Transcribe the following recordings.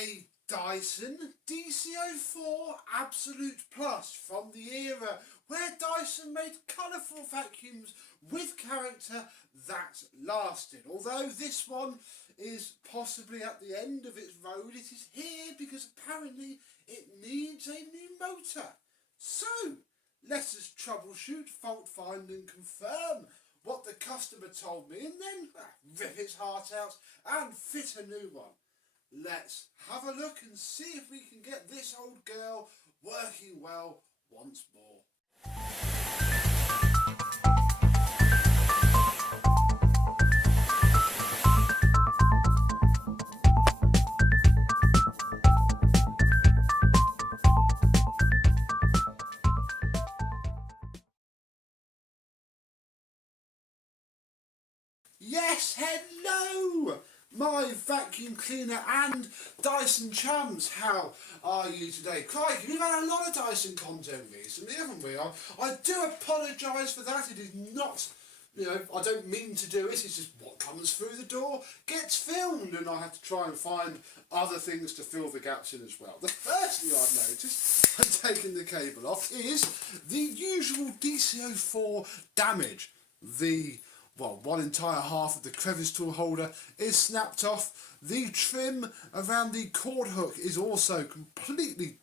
a Dyson DC04 Absolute Plus from the era where Dyson made colourful vacuums with character that lasted. Although this one is possibly at the end of its road, it is here because apparently it needs a new motor. So, let us troubleshoot, fault find and confirm what the customer told me and then rip its heart out and fit a new one. Let's have a look and see if we can get this old girl working well once more. Yes, hello! My vacuum cleaner and Dyson chums, how are you today? Crikey, we've had a lot of Dyson content recently, haven't we? I do apologise for that. It is not, I don't mean to do it. It's just what comes through the door gets filmed, and I have to try and find other things to fill the gaps in as well. The first thing I've noticed, when taking the cable off, is the usual DC04 damage. One entire half of the crevice tool holder is snapped off. The trim around the cord hook is also completely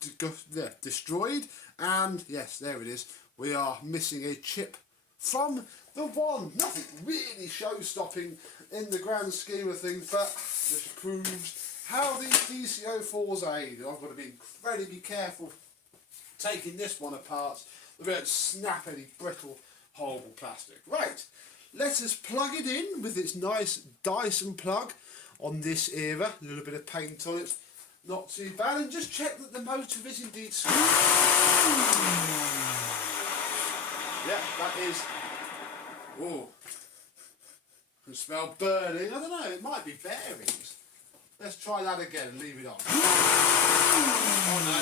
destroyed. And yes, there it is. We are missing a chip from the one. Nothing really show-stopping in the grand scheme of things, but this proves how these DC04s aid. I've got to be incredibly careful taking this one apart. We don't snap any brittle, horrible plastic. Right. Let us plug it in with its nice Dyson plug on this era. A little bit of paint on it, not too bad. And just check that the motor is indeed screwed. Yeah, that is. Oh, can smell burning. I don't know. It might be bearings. Let's try that again and leave it on. Oh no,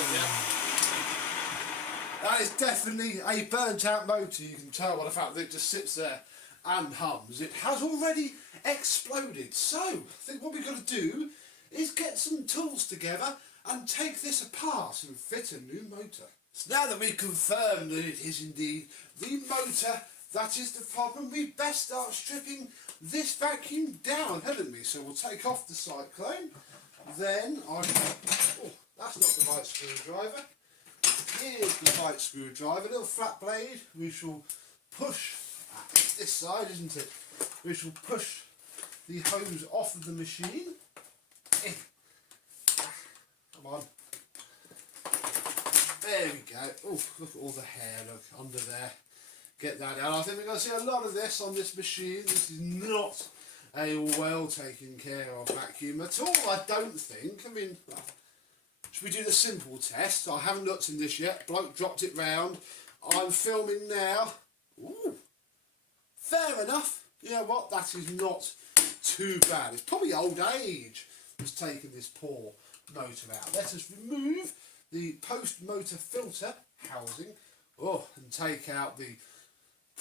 yeah. That is definitely a burnt out motor. You can tell by the fact that it just sits there and hums. It has already exploded. So, I think what we've got to do is get some tools together and take this apart and fit a new motor. So now that we've confirmed that it is indeed the motor that is the problem, we best start stripping this vacuum down, haven't we? So we'll take off the cyclone. Then that's not the right screwdriver. Here's the right screwdriver, a little flat blade. We shall push this side, isn't it? We shall push the hose off of the machine. Come on. There we go. Oh, look at all the hair, look, under there. Get that out. I think we're going to see a lot of this on this machine. This is not a well taken care of vacuum at all, I don't think. I mean, should we do the simple test? I haven't looked in this yet. Bloke dropped it round. I'm filming now. Ooh. Fair enough. You know what? That is not too bad. It's probably old age that's taken this poor motor out. Let us remove the post-motor filter housing. And take out the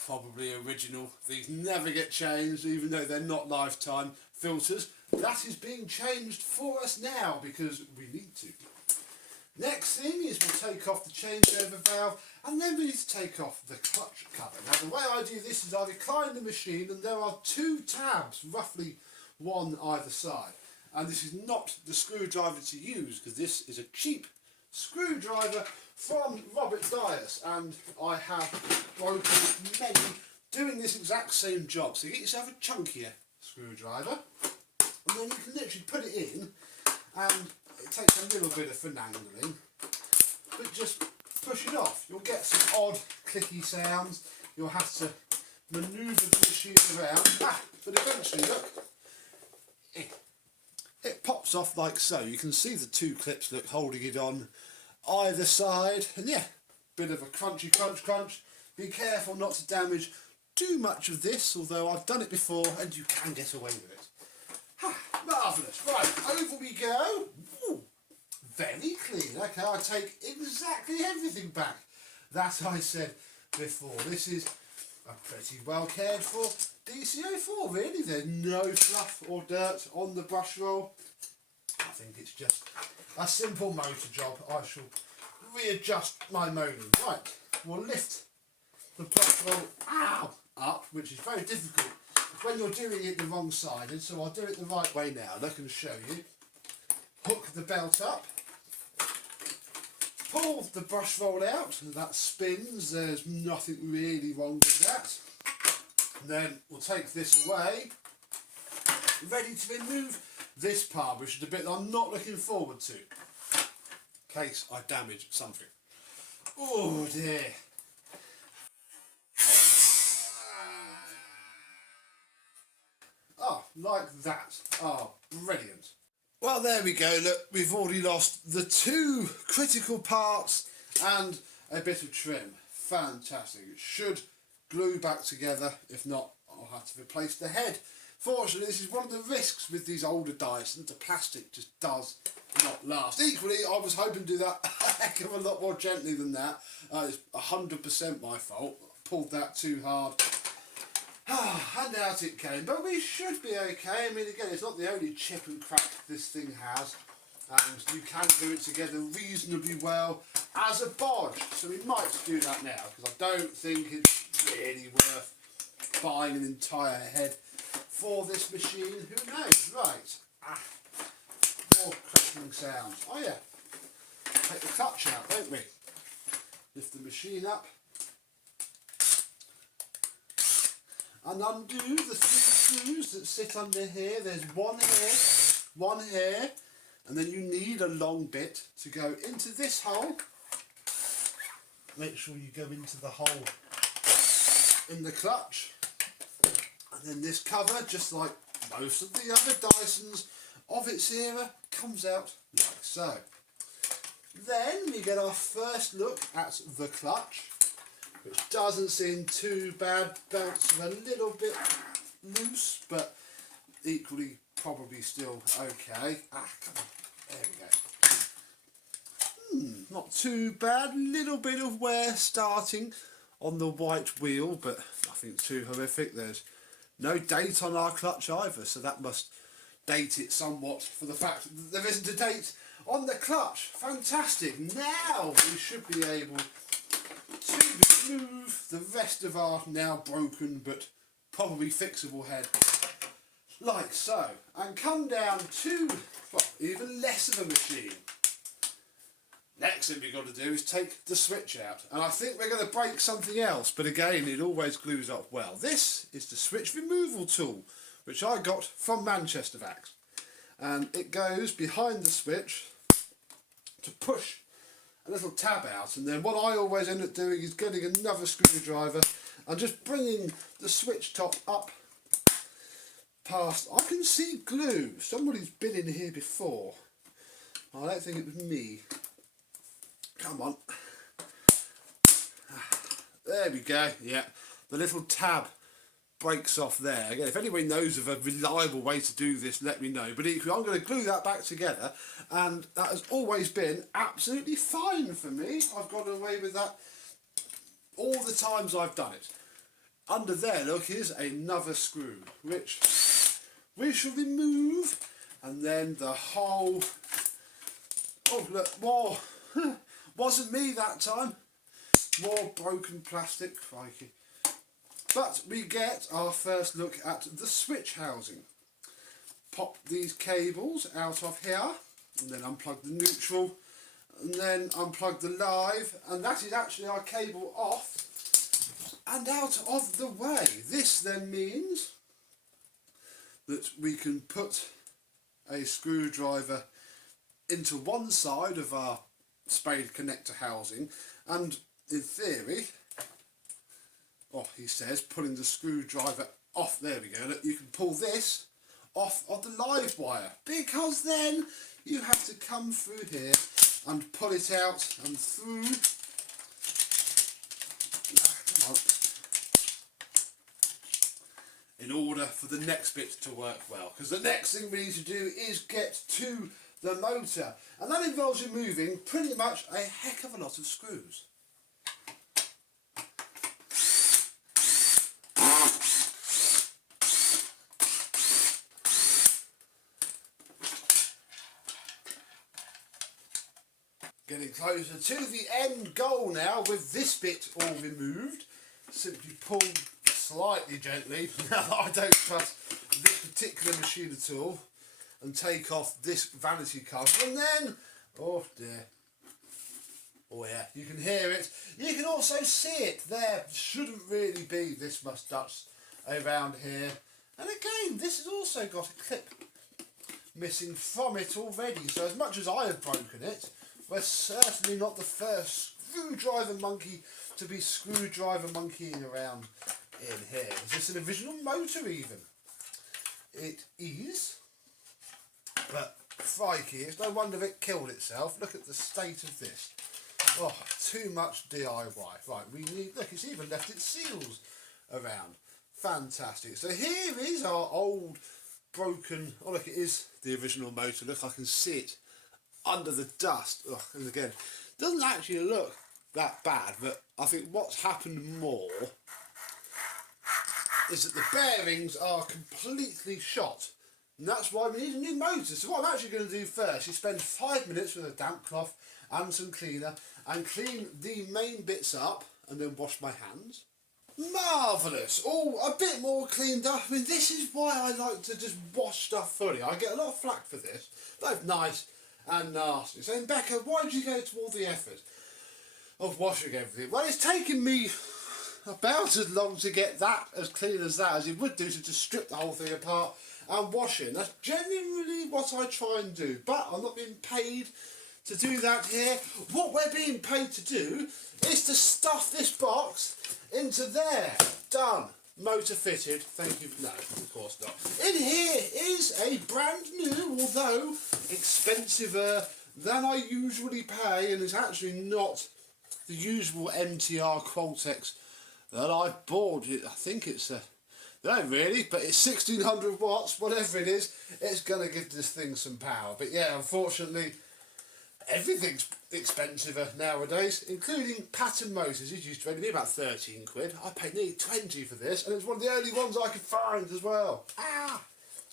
probably original. These never get changed, even though they're not lifetime filters. That is being changed for us now because we need to. Next thing is we'll take off the changeover valve, and then we need to take off the clutch cover. Now the way I do this is I recline the machine and there are two tabs, roughly one either side. And this is not the screwdriver to use because this is a cheap screwdriver from Robert Dyers, and I have broken many doing this exact same job. So you get yourself a chunkier screwdriver and then you can literally put it in, and it takes a little bit of finagling, but just push it off. You'll get some odd clicky sounds. You'll have to manoeuvre the machine around. But eventually, look, it pops off like so. You can see the two clips, look, holding it on either side. And yeah, bit of a crunchy crunch. Be careful not to damage too much of this, although I've done it before and you can get away with it. Marvellous. Right, over we go. Ooh, very clean. Okay, I take exactly everything back that I said before. This is a pretty well cared for DC04, really. There's no fluff or dirt on the brush roll. think it's just a simple motor job. I shall readjust my motor. Right, we'll lift the brush roll up, which is very difficult when you're doing it the wrong side, and so I'll do it the right way now. I can show you. Hook the belt up, pull the brush roll out, and that spins. There's nothing really wrong with that. And then we'll take this away, ready to remove this part, which is the bit that I'm not looking forward to, in case I damage something. Oh dear. Oh, like that. Oh, brilliant. Well, there we go. Look, we've already lost the two critical parts and a bit of trim. Fantastic. It should glue back together. If not, I'll have to replace the head. Fortunately, this is one of the risks with these older Dysons. The plastic just does not last. Equally, I was hoping to do that a heck of a lot more gently than that. It's 100% my fault. I pulled that too hard. And out it came, but we should be okay. I mean, again, it's not the only chip and crack this thing has, and you can glue it together reasonably well as a bodge, so we might do that now, because I don't think it's really worth buying an entire head for this machine. Who knows? Right, more cracking sounds. Oh yeah, take the clutch out, don't we? Lift the machine up and undo the three screws that sit under here. There's one here, and then you need a long bit to go into this hole. Make sure you go into the hole in the clutch, and then this cover, just like most of the other Dysons of its era, comes out like so. Then we get our first look at the clutch, which doesn't seem too bad. Belts are a little bit loose, but equally probably still okay. Come on, there we go. Not too bad. Little bit of wear starting on the white wheel, but nothing too horrific. There's no date on our clutch either, so that must date it somewhat for the fact that there isn't a date on the clutch. Fantastic. Now we should be able to remove the rest of our now broken but probably fixable head like so, and come down to, well, even less of a machine. Next thing we've got to do is take the switch out, and I think we're going to break something else, but again, it always glues up well. This is the switch removal tool, which I got from Manchester Vax, and it goes behind the switch to push a little tab out, and then what I always end up doing is getting another screwdriver and just bringing the switch top up past. I can see glue. Somebody's been in here before. I don't think it was me. Come on. There we go. Yeah, the little tab breaks off there. Again, if anybody knows of a reliable way to do this, let me know. But equally, I'm going to glue that back together, and that has always been absolutely fine for me. I've got away with that all the times I've done it. Under there, look, here's another screw, which we shall remove, and then the whole... Oh, look, more... Wasn't me that time. More broken plastic, crikey. But we get our first look at the switch housing. Pop these cables out of here, and then unplug the neutral, and then unplug the live, and that is actually our cable off and out of the way. This then means that we can put a screwdriver into one side of our spade connector housing, and in theory, oh, he says, pulling the screwdriver off, there we go, look, you can pull this off of the live wire, because then you have to come through here and pull it out and through. Come on. In order for the next bit to work well, because the next thing we need to do is get to the motor, and that involves removing pretty much a heck of a lot of screws. Getting closer to the end goal now with this bit all removed. Simply pull slightly gently, now that I don't trust this particular machine at all, and take off this vanity cover, and then, oh dear, oh yeah, you can hear it. You can also see it. There shouldn't really be this much dust around here. And again, this has also got a clip missing from it already, so as much as I have broken it, we're certainly not the first screwdriver monkey to be screwdriver monkeying around in here. Is this an original motor even? It is, but crikey, it's no wonder it killed itself. Look at the state of this. Oh, too much DIY. Right, we need, look, it's even left its seals around. Fantastic. So here is our old broken, oh look, it is the original motor. Look, I can see it under the dust. Ugh, and again, doesn't actually look that bad, but I think what's happened more is that the bearings are completely shot, and that's why we need a new motor. So what I'm actually going to do first is spend 5 minutes with a damp cloth and some cleaner and clean the main bits up and then wash my hands. Marvellous! All a bit more cleaned up. I mean, this is why I like to just wash stuff fully. I get a lot of flack for this, both nice and nasty. Saying, Becca, why did you go to all the effort of washing everything? Well, it's taken me about as long to get that as clean as that as it would do to just strip the whole thing apart and wash it. And that's genuinely what I try and do, but I'm not being paid to do that here. What we're being paid to do is to stuff this box into there. Done. Motor fitted. Thank you. No, of course not. In here is a brand new, although expensiver than I usually pay, and it's actually not the usual MTR Qualtex that I bought. I think it's a, no really, but it's 1600 watts, whatever it is, it's going to give this thing some power. But yeah, unfortunately, everything's expensiver nowadays, including pattern motors. It used to only be about 13 quid. I paid nearly 20 for this, and it's one of the only ones I could find as well. Ah,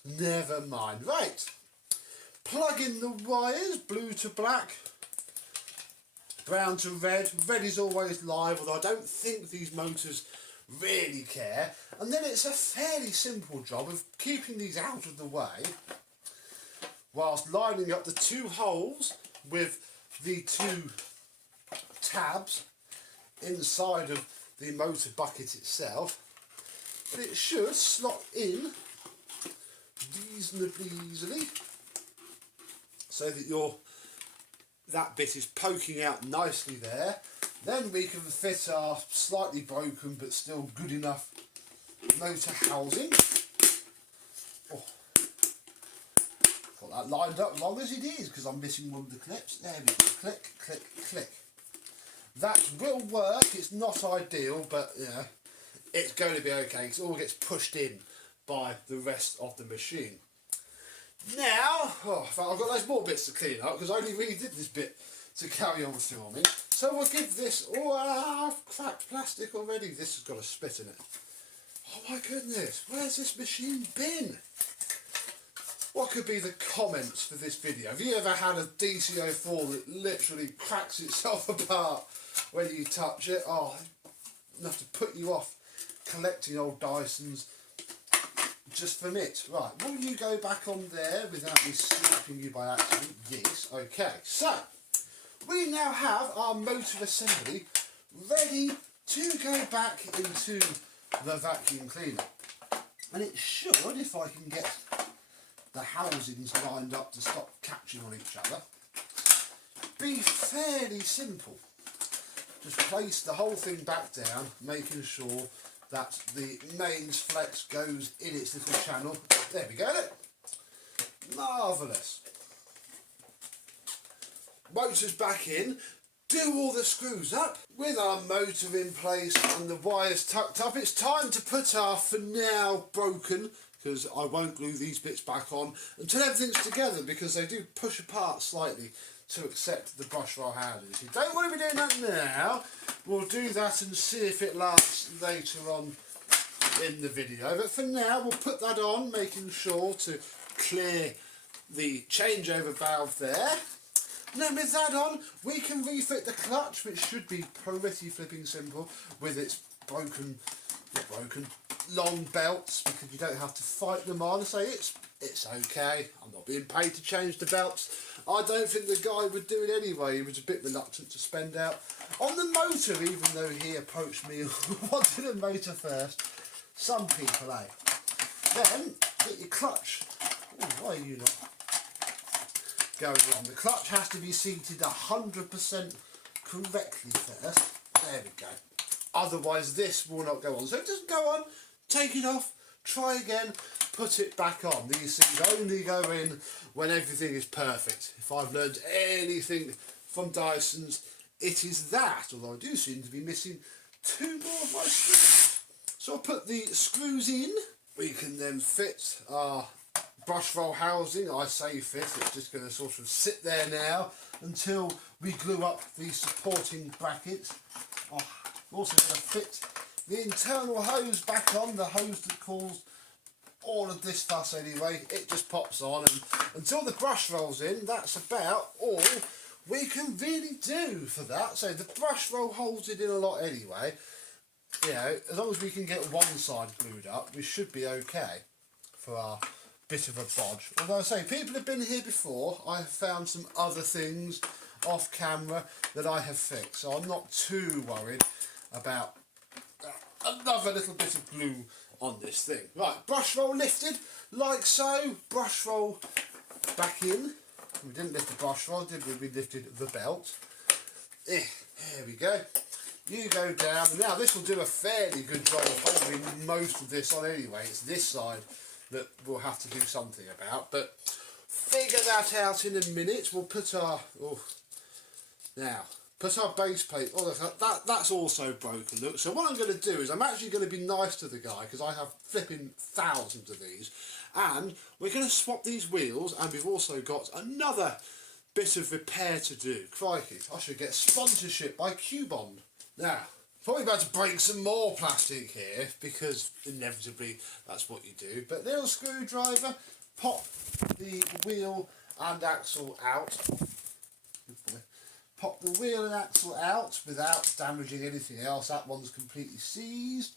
never mind. Right, plug in the wires, blue to black, brown to red. Red is always live, although I don't think these motors really care. And then it's a fairly simple job of keeping these out of the way whilst lining up the two holes with the two tabs inside of the motor bucket itself. But it should slot in reasonably easily so that that bit is poking out nicely there. Then we can fit our slightly broken but still good enough motor housing. Oh. Got that lined up long as it is because I'm missing one of the clips. There we go. Click, click, click. That will work. It's not ideal, but you know, it's going to be okay because it all gets pushed in by the rest of the machine. Now, I've got those more bits to clean up because I only really did this bit to carry on filming. So we'll give this, I've cracked plastic already. This has got a spit in it. Oh my goodness, where's this machine been? What could be the comments for this video? Have you ever had a DC04 that literally cracks itself apart when you touch it? Oh, enough to put you off collecting old Dysons just from it. Right, will you go back on there without me slapping you by accident? Yes, okay. So, we now have our motor assembly ready to go back into the vacuum cleaner. And it should, if I can get the housings lined up to stop catching on each other, be fairly simple. Just place the whole thing back down, making sure that the mains flex goes in its little channel. There we go. Marvellous. Motor's back in. Do all the screws up. With our motor in place and the wires tucked up, it's time to put our, for now, broken, because I won't glue these bits back on until everything's together, because they do push apart slightly to accept the brush rail housing. If you don't want to be doing that now, we'll do that and see if it lasts later on in the video. But for now, we'll put that on, making sure to clear the changeover valve there. And then with that on, we can refit the clutch, which should be pretty flipping simple with its long belts, because you don't have to fight them on. So it's okay. I'm not being paid to change the belts. I don't think the guy would do it anyway. He was a bit reluctant to spend out on the motor, even though he approached me and wanted a motor first. Some people, eh? Then get your clutch. Ooh, why are you not going on? The clutch has to be seated 100% correctly first. There we go. Otherwise this will not go on. So it doesn't go on, take it off, try again, put it back on. These things only go in when everything is perfect. If I've learned anything from Dyson's, it is that, although I do seem to be missing 2 more of my screws. So I'll put the screws in. We can then fit our brush roll housing. I say fit, it's just going to sort of sit there now until we glue up the supporting brackets. I'm also going to fit the internal hose back on, the hose that caused all of this fuss anyway. It just pops on, and until the brush rolls in, that's about all we can really do for that. So the brush roll holds it in a lot anyway. You know, as long as we can get one side glued up, we should be okay for our bit of a bodge. Although I say, people have been here before. I have found some other things off camera that I have fixed, so I'm not too worried about another little bit of glue on this thing. Right, brush roll lifted, like so. Brush roll back in. We didn't lift the brush roll, did we? We lifted the belt. There we go. You go down. Now this will do a fairly good job of holding most of this on anyway. It's this side that we'll have to do something about, but figure that out in a minute. We'll put our put our base plate. Oh, look, that's also broken. Look, so what I'm going to do is I'm actually going to be nice to the guy, because I have flipping thousands of these, and we're going to swap these wheels, and we've also got another bit of repair to do. Crikey, I should get sponsorship by Q-Bond. Now, probably about to break some more plastic here, because inevitably that's what you do. But little screwdriver, pop the wheel and axle out. Good boy. Pop the wheel and axle out without damaging anything else. That one's completely seized.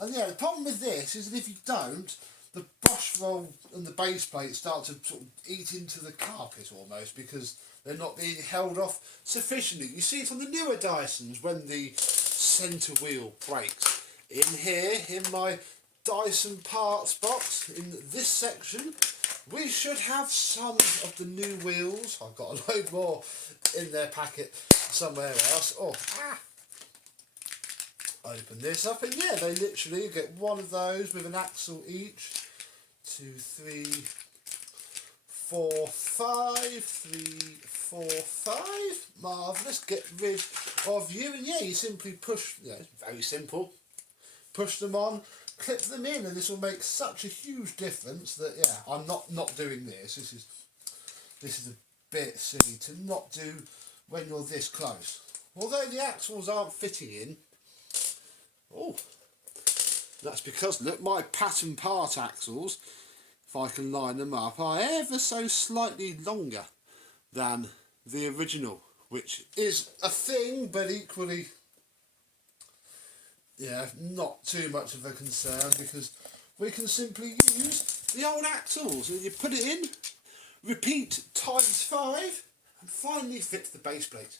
And yeah, the problem with this is that if you don't, the brush roll and the base plate start to sort of eat into the carpet almost, because they're not being held off sufficiently. You see it on the newer Dysons when the centre wheel breaks. In here, in my Dyson parts box, in this section, we should have some of the new wheels. I've got a load more in their packet somewhere else. Open this up, and yeah, they literally get one of those with an axle each. 2, 3, 4, 5, 3, 4, 5. Marvellous. Get rid of you, and yeah, you simply push. Yeah, it's very simple. Push them on, clip them in, and this will make such a huge difference that yeah, I'm not doing this. This is a bit silly to not do when you're this close. Although the axles aren't fitting in. Oh, that's because, look, my pattern part axles, if I can line them up, are ever so slightly longer than the original, which is a thing, but equally, yeah, not too much of a concern, because we can simply use the old axles. And you put it in, repeat times 5, and finally fit the base plate.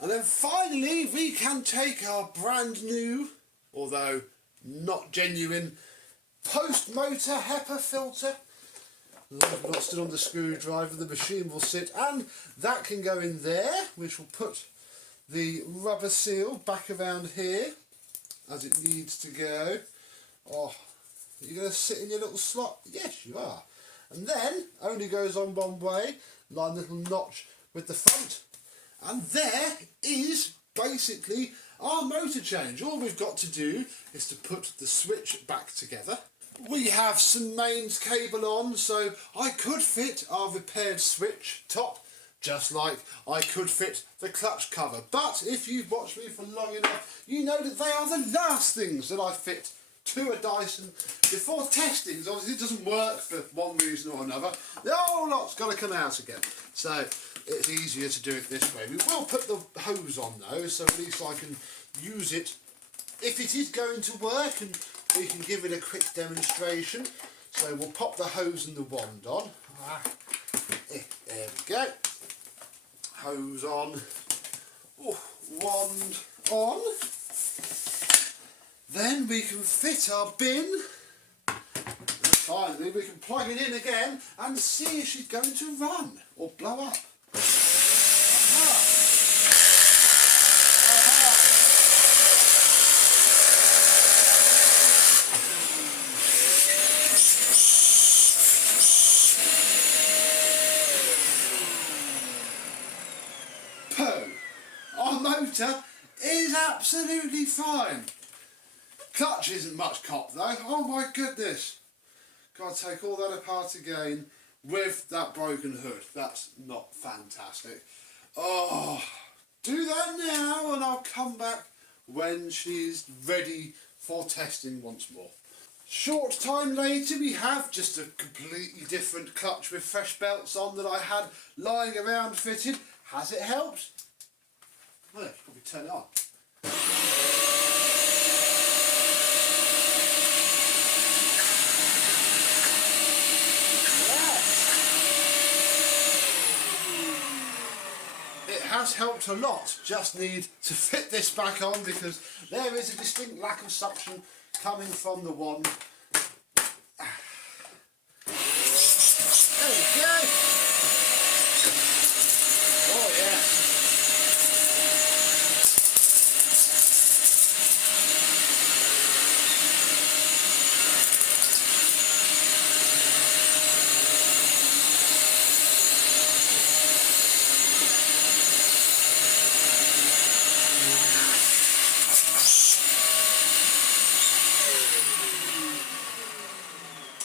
And then finally we can take our brand new, although not genuine, post-motor HEPA filter. I've not stood on the screwdriver, the machine will sit, and that can go in there, which will put the rubber seal back around here as it needs to go. Oh, are you going to sit in your little slot? Yes, you are. And then only goes on one way, line little notch with the front, And there is basically our motor change. All we've got to do is to put the switch back together. We have some mains cable on, so I could fit our repaired switch top just like I could fit the clutch cover. But if you've watched me for long enough, you know that they are the last things that I fit to a Dyson before testing. So obviously it doesn't work for one reason or another. The whole lot's got to come out again. So it's easier to do it this way. We will put the hose on though, so at least I can use it if it is going to work, and we can give it a quick demonstration. So we'll pop the hose and the wand on. There we go. Hose on. Oh, wand on. Then we can fit our bin. And finally we can plug it in again and see if she's going to run or blow up. Our motor is absolutely fine. Clutch isn't much cop though. Oh my goodness. Got to take all that apart again with that broken hood. That's not fantastic. Oh, do that now and I'll come back when she's ready for testing once more. Short time later we have just a completely different clutch with fresh belts on that I had lying around fitted. Has it helped? Well, probably turn it on. It has helped a lot. Just need to fit this back on because there is a distinct lack of suction coming from the wand. There we go. Oh yeah.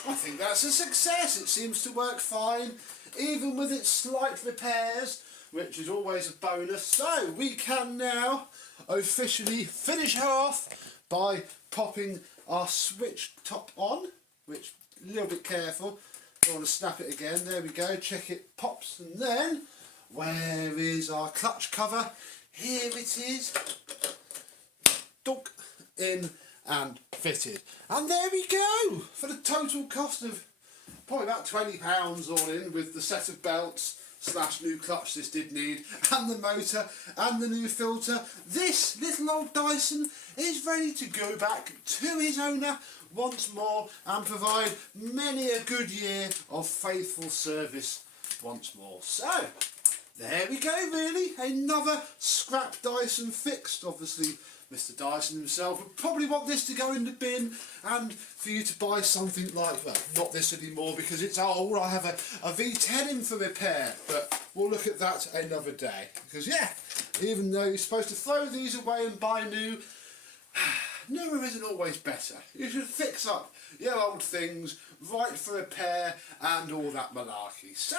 I think that's a success. It seems to work fine, even with its slight repairs, which is always a bonus. So we can now officially finish her off by popping our switch top on, which a little bit careful. Don't want to snap it again. There we go. Check it pops, and then where is our clutch cover? Here it is. Dunk in and fitted, and there we go for the total cost of probably about £20 all in, with the set of belts / new clutch this did need, and the motor and the new filter. This little old Dyson is ready to go back to his owner once more and provide many a good year of faithful service once more. So there we go, really, another scrap Dyson fixed. Obviously Mr. Dyson himself would probably want this to go in the bin and for you to buy something like, well, not this anymore because it's old. I have a V10 in for repair, but we'll look at that another day. Because yeah, even though you're supposed to throw these away and buy new, newer isn't always better. You should fix up your old things, right for repair and all that malarkey. So,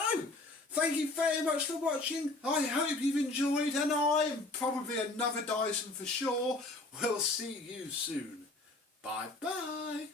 thank you very much for watching. I hope you've enjoyed, and I, and probably another Dyson for sure, will see you soon. Bye bye.